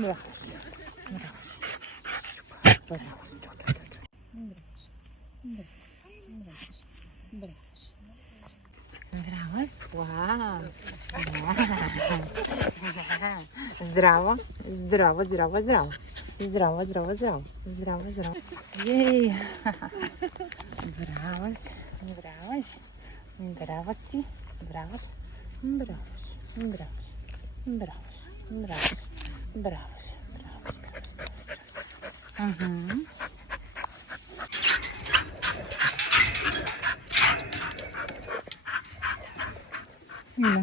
Бравося. Бравося. Вау. Здраво. Здраво, здраво, здраво. Здраво, здраво, здраво. Здраво, здраво. Єй. Бравося. Бравося. Бравості. Бравос. Бравос. Бравос. Бравос. Бравос. Бравос. Бравос. Угу. Ну.